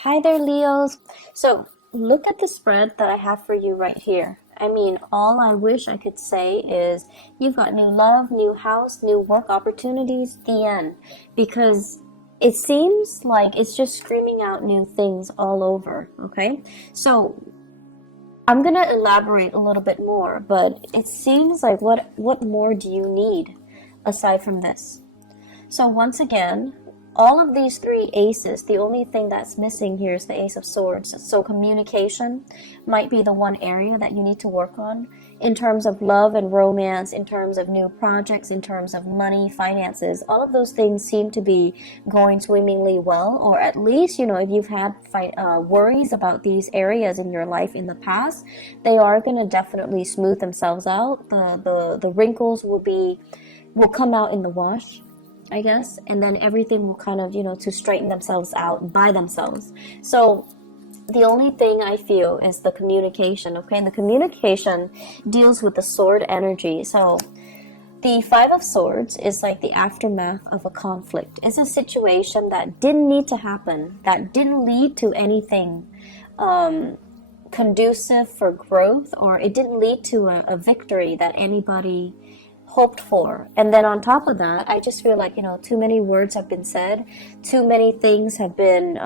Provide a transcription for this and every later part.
Hi there, Leos. So, look at the spread that I have for you right here. I mean, all I wish I could say is you've got new love, new house, new work opportunities, the end. Because it seems like it's just screaming out new things all over, okay? So, I'm going to elaborate a little bit more, but it seems like what more do you need aside from this? So once again, all of these three aces, the only thing that's missing here is the Ace of Swords. So communication might be the one area that you need to work on in terms of love and romance, in terms of new projects, in terms of money, finances. All of those things seem to be going swimmingly well, or at least, if you've had worries about these areas in your life in the past, they are going to definitely smooth themselves out. The wrinkles will come out in the wash, I guess, and then everything will kind of, to straighten themselves out by themselves. So the only thing I feel is the communication, okay? And the communication deals with the sword energy. So the Five of Swords is like the aftermath of a conflict. It's a situation that didn't need to happen, that didn't lead to anything conducive for growth, or it didn't lead to a victory that anybody hoped for. And then on top of that, I just feel like, too many words have been said, too many things have been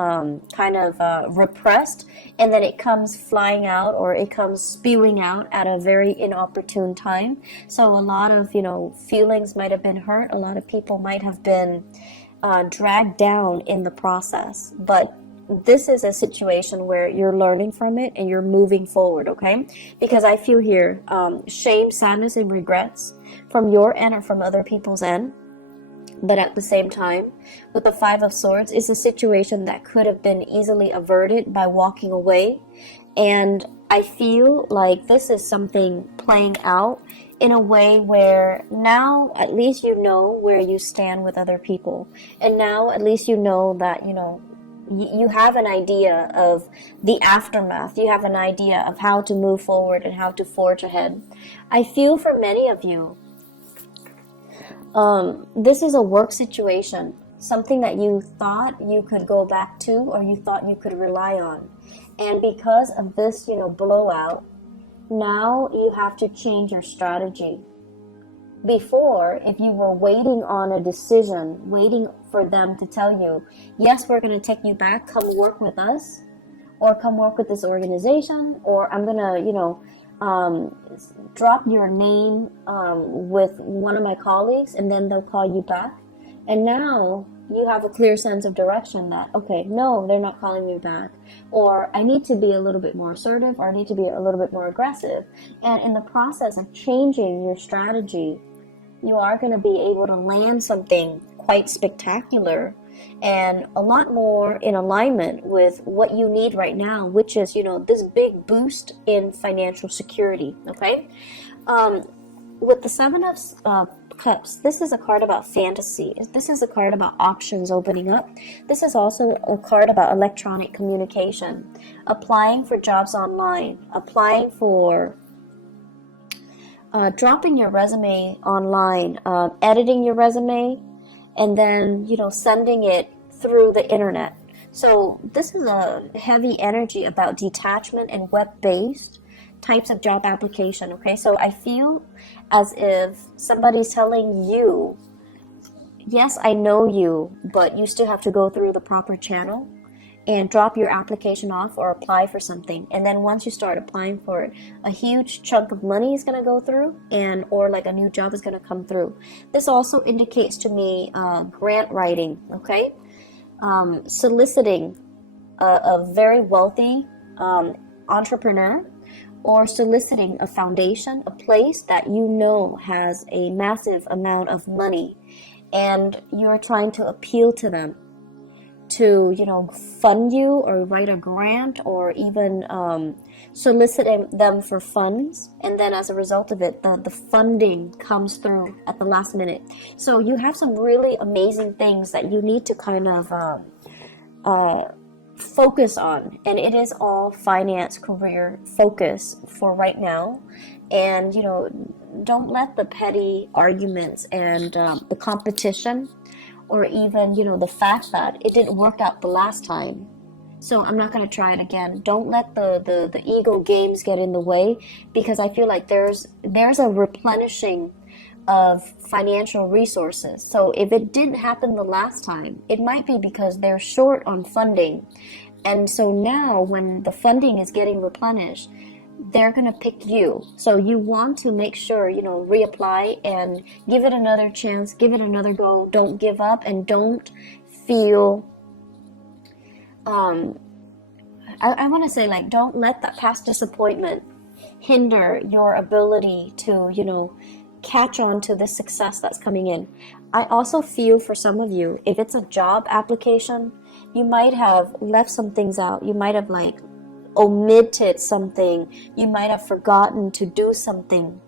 repressed, and then it comes flying out, or it comes spewing out at a very inopportune time. So a lot of, feelings might have been hurt, a lot of people might have been dragged down in the process. But this is a situation where you're learning from it and you're moving forward, okay? Because I feel here shame, sadness, and regrets from your end or from other people's end. But at the same time, with the Five of Swords, it's a situation that could have been easily averted by walking away. And I feel like this is something playing out in a way where now at least you know where you stand with other people. And now at least you know that, you have an idea of the aftermath. You have an idea of how to move forward and how to forge ahead. I feel for many of you, this is a work situation, something that you thought you could go back to or you thought you could rely on. And because of this, blowout, now you have to change your strategy. Before, if you were waiting on a decision, waiting for them to tell you, yes, we're going to take you back, come work with us, or come work with this organization, or I'm going to, drop your name with one of my colleagues, and then they'll call you back. And now you have a clear sense of direction that, okay, no, they're not calling me back. Or I need to be a little bit more assertive, or I need to be a little bit more aggressive. And in the process of changing your strategy, you are going to be able to land something quite spectacular and a lot more in alignment with what you need right now, which is, this big boost in financial security, okay? With the Seven of Cups, this is a card about fantasy. This is a card about options opening up. This is also a card about electronic communication, applying for jobs online, applying for dropping your resume online, editing your resume, and then, sending it through the internet. So this is a heavy energy about detachment and web-based types of job application, okay? So I feel as if somebody's telling you, yes, I know you, but you still have to go through the proper channel and drop your application off or apply for something. And then once you start applying for it, a huge chunk of money is going to go through, or like a new job is going to come through. This also indicates to me grant writing, okay? Soliciting a very wealthy entrepreneur, or soliciting a foundation, a place that has a massive amount of money, and you're trying to appeal to them to, fund you or write a grant, or even soliciting them for funds. And then as a result of it, the funding comes through at the last minute. So you have some really amazing things that you need to kind of focus on. And it is all finance, career focus for right now. And, don't let the petty arguments and the competition, or even, the fact that it didn't work out the last time, So I'm not going to try it again. Don't let the ego games get in the way, because I feel like there's a replenishing of financial resources. So if it didn't happen the last time, it might be because they're short on funding. And so now when the funding is getting replenished, they're going to pick you. So you want to make sure, reapply and give it another chance, give it another go. Don't give up, and don't feel I want to say, like, don't let that past disappointment hinder your ability to, catch on to the success that's coming in. I also feel for some of you, if it's a job application, you might have left some things out. You might have, like, omitted something. You might have forgotten to do something,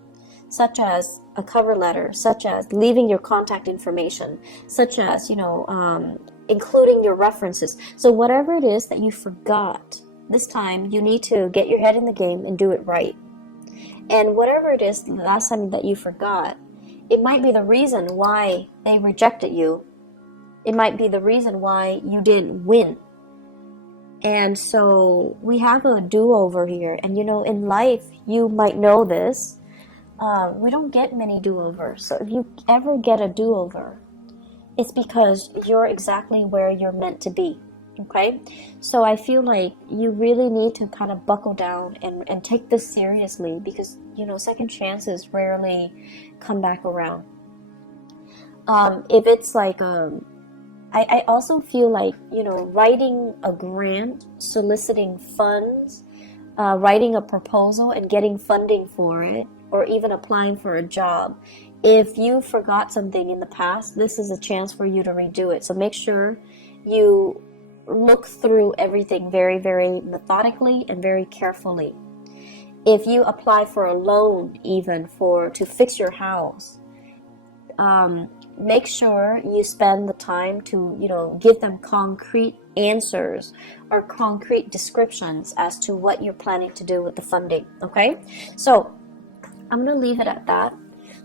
such as a cover letter, such as leaving your contact information, such as, including your references. So whatever it is that you forgot, this time you need to get your head in the game and do it right. And whatever it is the last time that you forgot, it might be the reason why they rejected you. It might be the reason why you didn't win. And so we have a do-over here. And in life, you might know this, we don't get many do-overs. So if you ever get a do-over, it's because you're exactly where you're meant to be. Okay? So I feel like you really need to kind of buckle down and take this seriously, because, second chances rarely come back around. If it's like, I also feel like, writing a grant, soliciting funds, writing a proposal and getting funding for it, or even applying for a job. If you forgot something in the past, this is a chance for you to redo it. So make sure you look through everything very, very methodically and very carefully. If you apply for a loan, even to fix your house, make sure you spend the time to, give them concrete answers or concrete descriptions as to what you're planning to do with the funding. Okay? So I'm going to leave it at that.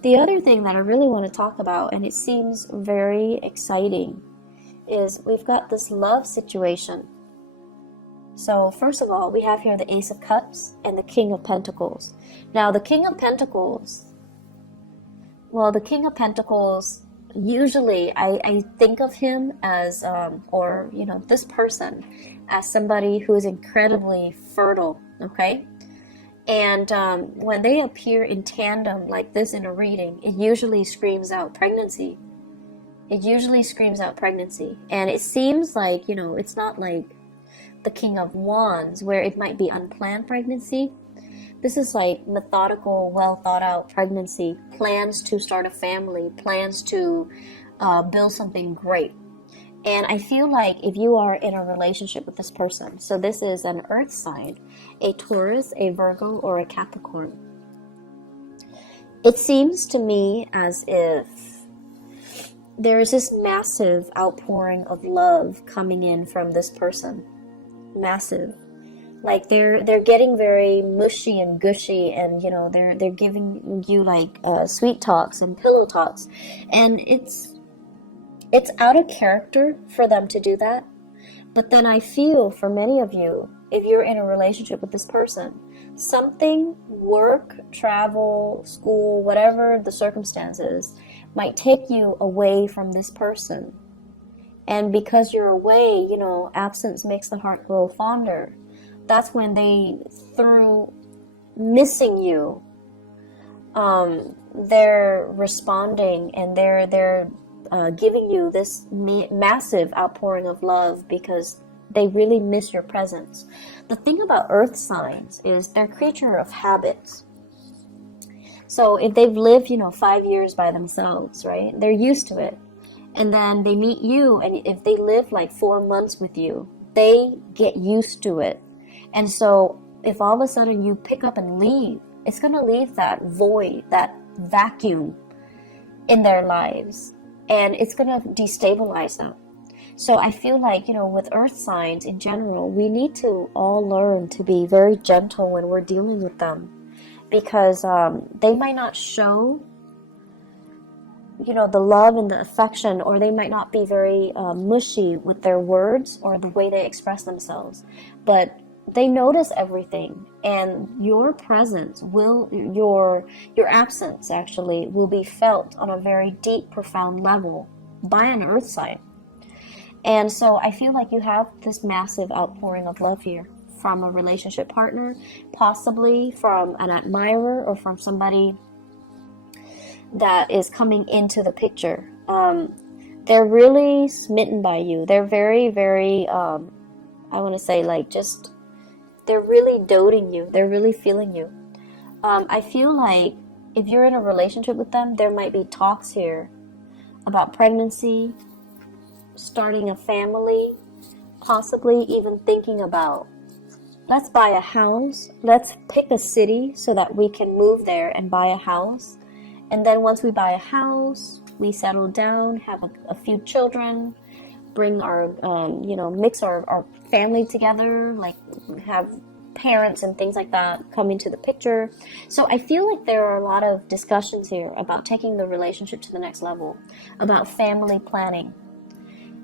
The other thing that I really want to talk about, and it seems very exciting, is we've got this love situation. So first of all, we have here the Ace of Cups and the King of Pentacles. Now the King of Pentacles, usually I think of him as, this person as somebody who is incredibly fertile, okay? And when they appear in tandem like this in a reading, it usually screams out pregnancy. And it seems like, it's not like the King of Wands where it might be unplanned pregnancy. This is like methodical, well thought out pregnancy, plans to start a family, plans to build something great. And I feel like if you are in a relationship with this person, so this is an earth sign, a Taurus, a Virgo, or a Capricorn, it seems to me as if there is this massive outpouring of love coming in from this person. Massive. Like they're getting very mushy and gushy, and they're giving you like sweet talks and pillow talks, and it's out of character for them to do that. But then I feel for many of you, if you're in a relationship with this person, something, work, travel, school, whatever the circumstances, might take you away from this person. And because you're away, absence makes the heart grow fonder. That's when through missing you, they're responding, and they're giving you this massive outpouring of love because they really miss your presence. The thing about earth signs is they're a creature of habits. So if they've lived, 5 years by themselves, right, they're used to it. And then they meet you, and if they live like 4 months with you, they get used to it. And so if all of a sudden you pick up and leave, it's going to leave that void, that vacuum in their lives. And it's going to destabilize them. So I feel like, with earth signs in general, we need to all learn to be very gentle when we're dealing with them. Because they might not show you know, the love and the affection, or they might not be very mushy with their words or the way they express themselves, but they notice everything, and your presence will, your absence actually will be felt on a very deep, profound level by an earth sign. And so I feel like you have this massive outpouring of love here from a relationship partner, possibly from an admirer or from somebody that is coming into the picture. They're really smitten by you. They're very, very, I want to say, like, just, they're really doting you. They're really feeling you. I feel like if you're in a relationship with them, there might be talks here about pregnancy, starting a family, possibly even thinking about, let's buy a house, let's pick a city so that we can move there and buy a house. And then once we buy a house, we settle down, have a few children, bring our, mix our family together, like have parents and things like that come into the picture. So I feel like there are a lot of discussions here about taking the relationship to the next level, about family planning,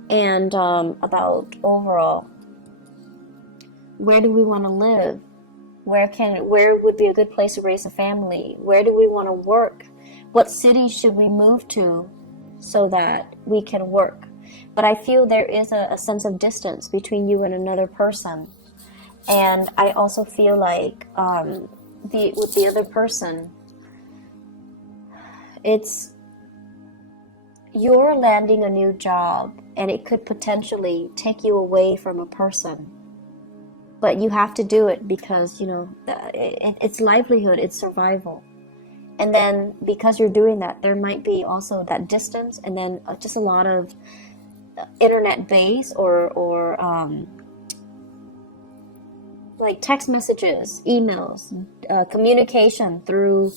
and about overall, where do we want to live? Where would be a good place to raise a family? Where do we want to work? What city should we move to so that we can work? But I feel there is a sense of distance between you and another person. And I also feel like with the other person, you're landing a new job, and it could potentially take you away from a person. But you have to do it because, it's livelihood, it's survival. And then because you're doing that, there might be also that distance, and then just a lot of internet base or like text messages, emails, communication through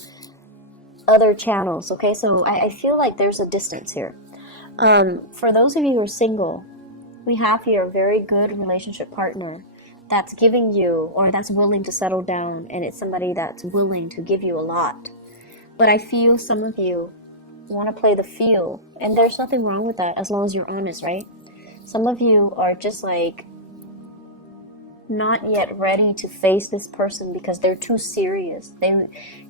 other channels. Okay, so I feel like there's a distance here. For those of you who are single, we have here a very good relationship partner that's giving you, or that's willing to settle down, and it's somebody that's willing to give you a lot. But I feel some of you want to play the feel, and there's nothing wrong with that as long as you're honest, right? Some of you are just like not yet ready to face this person because they're too serious.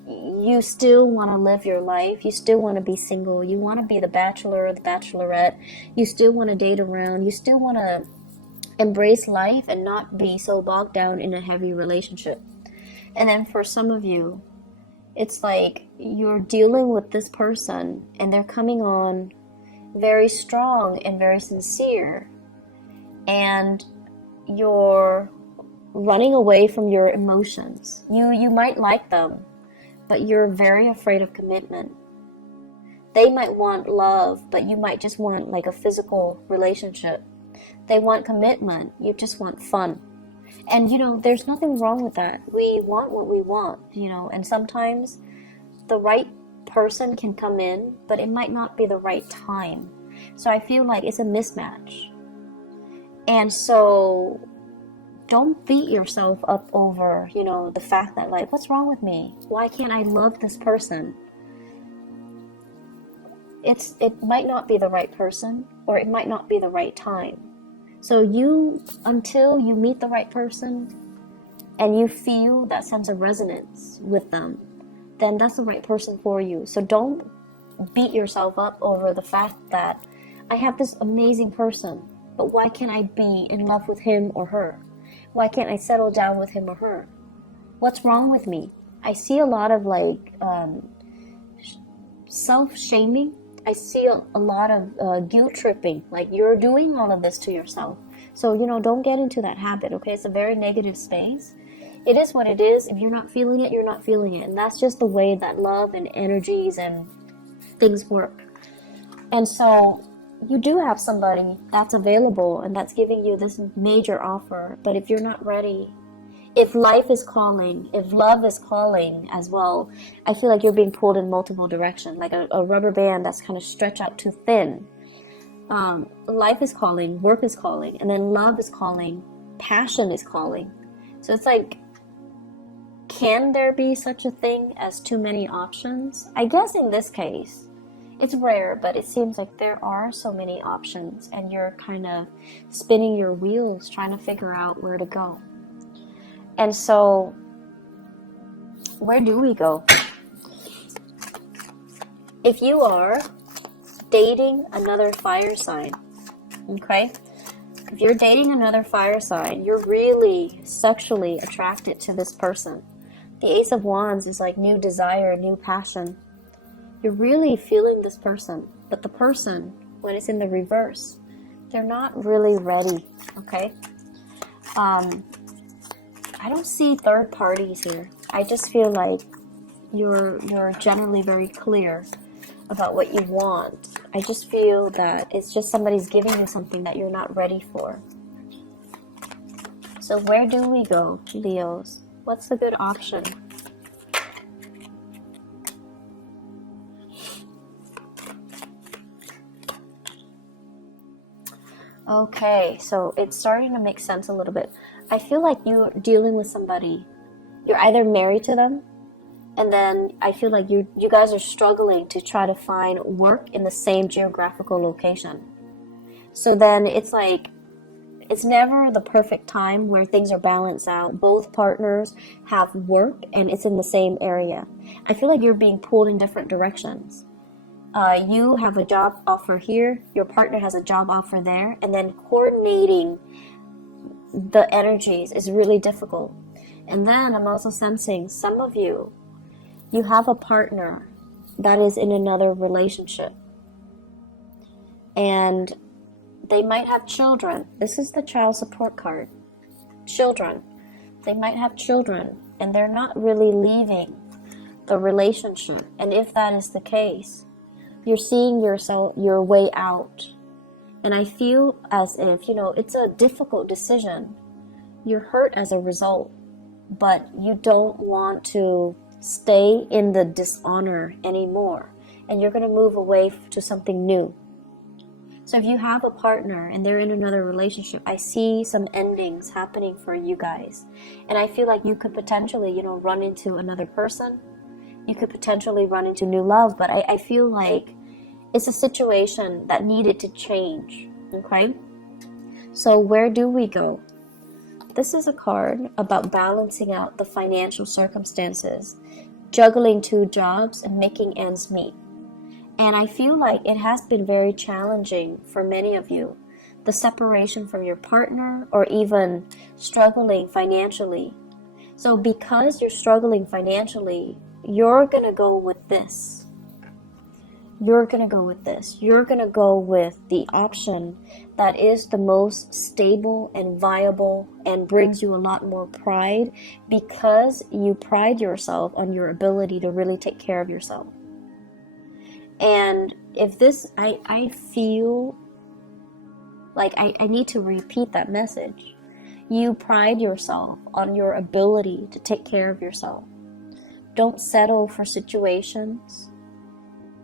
You still want to live your life. You still want to be single. You want to be the bachelor or the bachelorette. You still want to date around. You still want to embrace life and not be so bogged down in a heavy relationship. And then for some of you, it's like you're dealing with this person and they're coming on very strong and very sincere, and you're running away from your emotions. You might like them, but you're very afraid of commitment. They might want love, but you might just want like a physical relationship. They want commitment, you just want fun. And there's nothing wrong with that. We want what we want, and sometimes the right person can come in, but it might not be the right time. So I feel like it's a mismatch. And so don't beat yourself up over, the fact that, like, what's wrong with me? Why can't I love this person? It might not be the right person, or it might not be the right time. So until you meet the right person and you feel that sense of resonance with them, then that's the right person for you. So don't beat yourself up over the fact that I have this amazing person, but why can't I be in love with him or her? Why can't I settle down with him or her? What's wrong with me? I see a lot of self-shaming. I see a lot of guilt tripping, like you're doing all of this to yourself. So, don't get into that habit, okay? It's a very negative space. It is what it is. If you're not feeling it, you're not feeling it. And that's just the way that love and energies and things work. And so you do have somebody that's available and that's giving you this major offer. But if you're not ready, if life is calling, if love is calling as well, I feel like you're being pulled in multiple directions, like a rubber band that's kind of stretched out too thin. Life is calling, work is calling, and then love is calling, passion is calling. So it's like, can there be such a thing as too many options? I guess in this case, It's rare, but it seems like there are so many options, and you're kind of spinning your wheels trying to figure out where to go. And so, where do we go? If you are dating another fire sign, okay? If you're dating another fire sign, you're really sexually attracted to this person. The Ace of Wands is like new desire, new passion. You're really feeling this person, but the person, when it's in the reverse, they're not really ready, okay? I don't see third parties here. I just feel like you're generally very clear about what you want. I just feel that it's just somebody's giving you something that you're not ready for. So where do we go, Leos? What's the good option? Okay, so it's starting to make sense a little bit. I feel like you're dealing with somebody. You're either married to them, and then I feel like you guys are struggling to try to find work in the same geographical location. So then it's like, it's never the perfect time where things are balanced out. Both partners have work and it's in the same area. I feel like you're being pulled in different directions. You have a job offer here, your partner has a job offer there, and then coordinating the energies is really difficult. And then I'm also sensing some of you have a partner that is in another relationship. And they might have children. This is the child support card. Children. They might have children, and they're not really leaving the relationship. And if that is the case, you're seeing your way out. And I feel as if, it's a difficult decision. You're hurt as a result, but you don't want to stay in the dishonor anymore. And you're going to move away to something new. So if you have a partner and they're in another relationship, I see some endings happening for you guys. And I feel like you could potentially, run into another person. You could potentially run into new love, but I feel like it's a situation that needed to change, okay? So where do we go? This is a card about balancing out the financial circumstances, juggling two jobs, and making ends meet. And I feel like it has been very challenging for many of you. The separation from your partner, or even struggling financially. So because you're struggling financially, you're going to go with this. You're going to go with this. You're going to go with the option that is the most stable and viable and brings you a lot more pride, because you pride yourself on your ability to really take care of yourself. And if this, I feel like I need to repeat that message. You pride yourself on your ability to take care of yourself. Don't settle for situations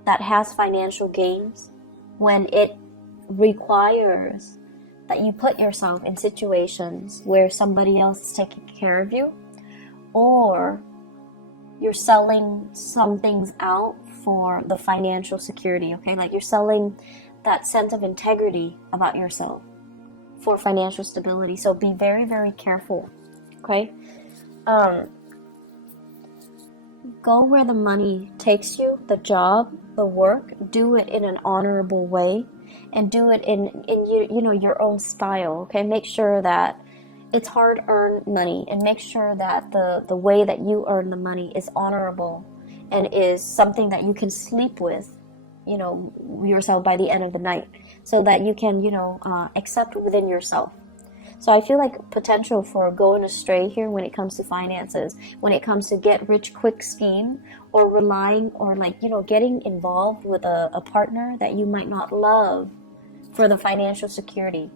that has financial gains when it requires that you put yourself in situations where somebody else is taking care of you, or you're selling some things out for the financial security, okay? Like you're selling that sense of integrity about yourself for financial stability. So be very, very careful, okay? Go where the money takes you, the job, the work. Do it in an honorable way, and do it in your own style, okay? Make sure that it's hard-earned money, and make sure that the way that you earn the money is honorable and is something that you can sleep with, yourself by the end of the night, so that you can, accept within yourself. So I feel like potential for going astray here when it comes to finances, when it comes to get rich quick scheme, or relying, or getting involved with a partner that you might not love for the financial security.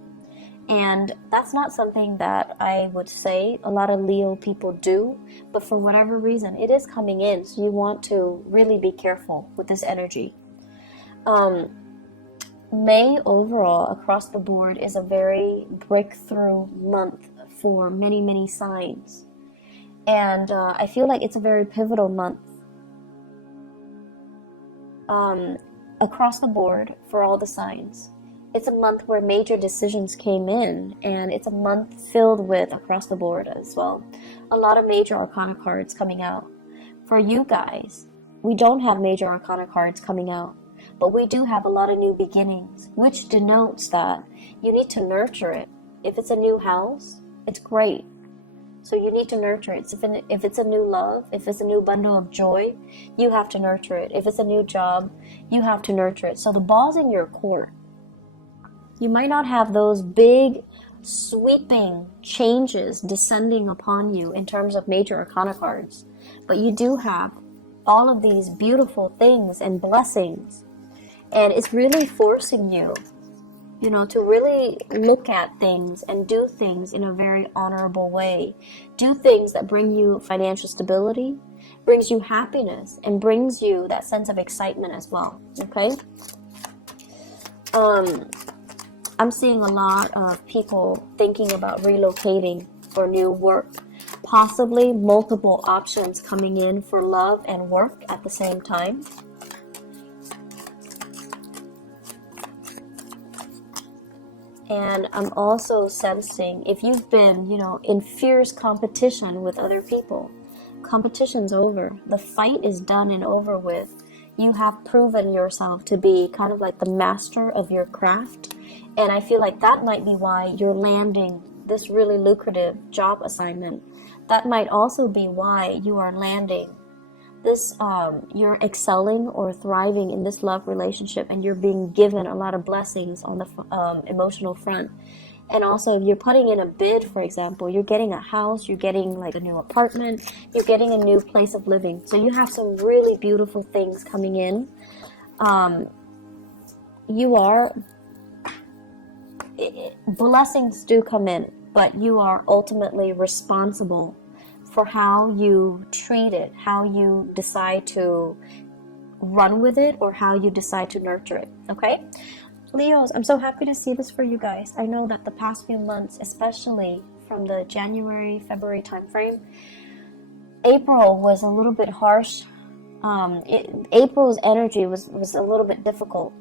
And that's not something that I would say a lot of Leo people do, but for whatever reason, it is coming in. So you want to really be careful with this energy. May overall across the board is a very breakthrough month for many, many signs. And I feel like it's a very pivotal month. across the board for all the signs. It's a month where major decisions came in, and it's a month filled with across the board as well. A lot of major arcana cards coming out. For you guys, we don't have major arcana cards coming out, but we do have a lot of new beginnings, which denotes that you need to nurture it. If it's a new house, it's great. So you need to nurture it. If it's a new love, if it's a new bundle of joy, you have to nurture it. If it's a new job, you have to nurture it. So the ball's in your court. You might not have those big, sweeping changes descending upon you in terms of major arcana cards, but you do have all of these beautiful things and blessings. And it's really forcing you, to really look at things and do things in a very honorable way. Do things that bring you financial stability, brings you happiness, and brings you that sense of excitement as well, okay? I'm seeing a lot of people thinking about relocating for new work. Possibly multiple options coming in for love and work at the same time. And I'm also sensing, if you've been, in fierce competition with other people, competition's over. The fight is done and over with. You have proven yourself to be kind of like the master of your craft. And I feel like that might be why you're landing this really lucrative job assignment. That might also be why you are landing this, you're excelling or thriving in this love relationship, and you're being given a lot of blessings on the emotional front. And also, if you're putting in a bid, for example, you're getting a house, you're getting like a new apartment, you're getting a new place of living. So you have some really beautiful things coming in. Blessings do come in, but you are ultimately responsible for how you treat it, how you decide to run with it, or how you decide to nurture it, okay? Leos, I'm so happy to see this for you guys. I know that the past few months, especially from the January, February timeframe, April was a little bit harsh. April's energy was a little bit difficult.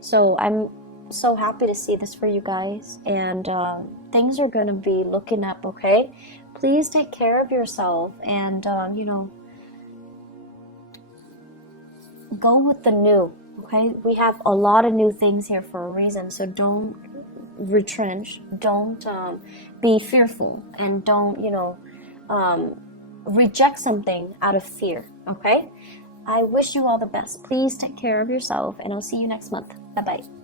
So I'm so happy to see this for you guys, and things are going to be looking up, okay? Please take care of yourself, and go with the new, okay? We have a lot of new things here for a reason, so don't retrench, don't be fearful, and don't reject something out of fear, okay? I wish you all the best. Please take care of yourself, and I'll see you next month. Bye-bye.